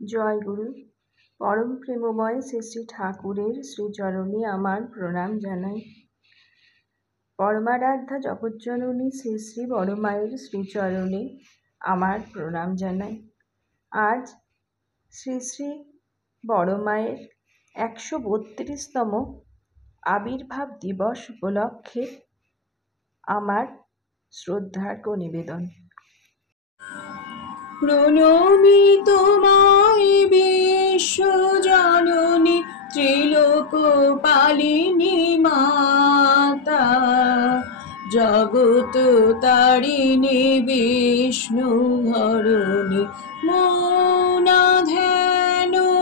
জয় গুরু। পরম প্রেমময় শ্রী শ্রী ঠাকুরের শ্রীচরণে আমার প্রণাম জানাই। পরমারাধ্যা জগজ্জননী শ্রী শ্রী বড় মায়ের শ্রীচরণে আমার প্রণাম জানাই। আজ শ্রী শ্রী বড় মায়ের 132তম আবির্ভাব দিবস উপলক্ষে আমার শ্রদ্ধার্ঘ্য নিবেদন। প্রণমি তোমায় বিশ্বজননী ত্রিলোকপালিনী মাতা, জগৎ তারিণী বিষ্ণু ধরণী মৌনা ধ্যানরতা।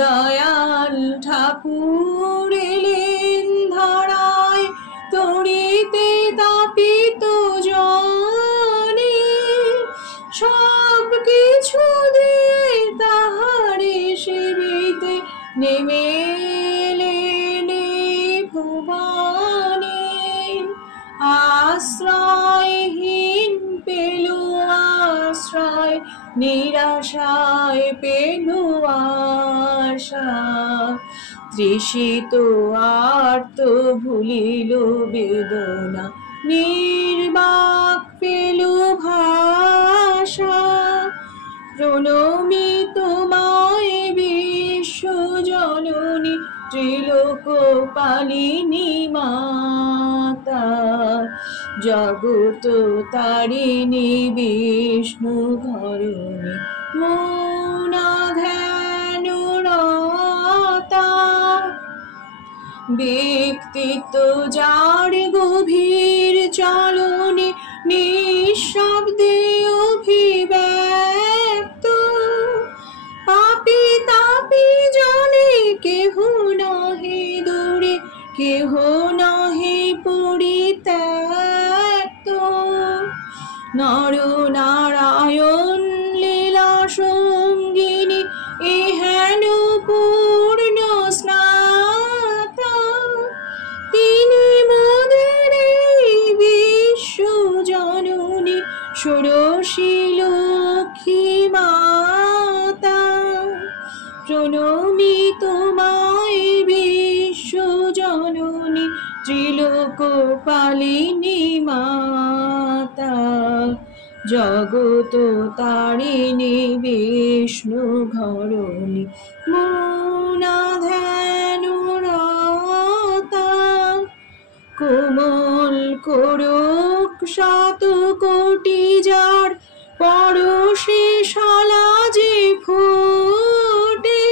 দয়াল ঠাকুর এলেন ধরায় তরিতে তাপিত জনে, সব কিছু দিয়ে তাহারে সেবিতে নেমে এলেন ভুবনে। আশ্রয়হীন পেল আশ্রয়, নিরাশায় পেল আশা, তৃষিত আর্ত ভুলিল বেদনা, নির্বাক পেল ভাষা। প্রণমি তোমায় বিশ্বজননী ত্রিলোকপালিনী মাতা, জগৎ তারিণী বিষ্ণু ধরণী মৌনা ধ্যানরতা। ব্যক্তিত্ব যার গভীর চলনে নিঃশব্দে অভিব্যক্ত, পাপী তাপী জনে কেহ নহে দূরে, কেহ নহে পরিত্যক্ত। নর নারায়ণ লীলা সঙ্গিনী এহেন পূর্ণ স্নাতা, তিনি মোদের বিশ্বজননী ষোড়শী লক্ষ্মী মাতা। প্রণমি তোমায় বিশ্বজননী ত্রিলোকপালিনী মাতা, জগৎ তারিণী বিষ্ণু ঘরণী মৌনা ধ্যানরতা। কোমল কোরক শত কোটি যার পরশে শালা যে ফোটে,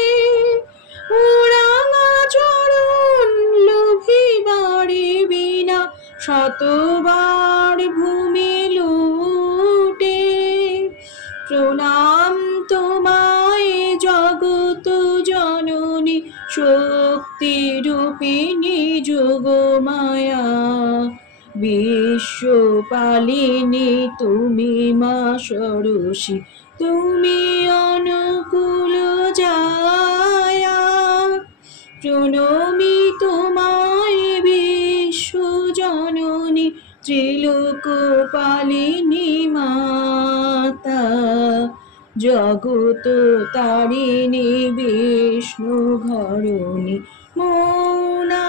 ওরাঙা চরণ লোভিবারে বিনা শতবার ভূমি লুটে। প্রণাম তোমায় জগৎ জননী শক্তি রূপিণী যোগমায়া, বিশ্বপালিনী তুমি মা ষোড়শী, তুমি অনুকূল জায়া। প্রণমি তোমায় বিশ্বজননী ত্রিলোকপালিনী মাতা, জগৎ তারিণী বিষ্ণু ঘরণী মৌনা